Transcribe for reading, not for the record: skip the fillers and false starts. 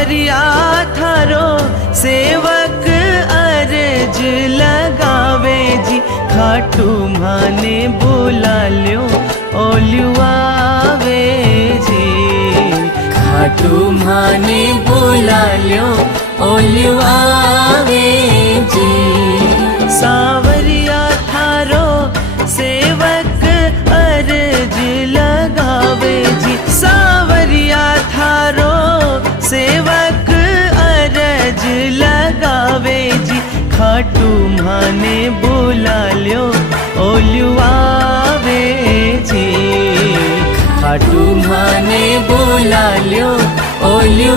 सावरिया थारो सेवक अरज लगावे जी, खाटू माने बुला ल्यो ओल्यू आवे जी। खाटू माने बुला ल्यो ओल्यू आवे जी। सावरिया थारो सेवक अरज लगावे जी, सावरिया थारो सेवक अरज लगावे जी, खाटू माने बुला ल्यो ओल्यू आवे जी। खाटू माने बुला ल्यो ओल्यू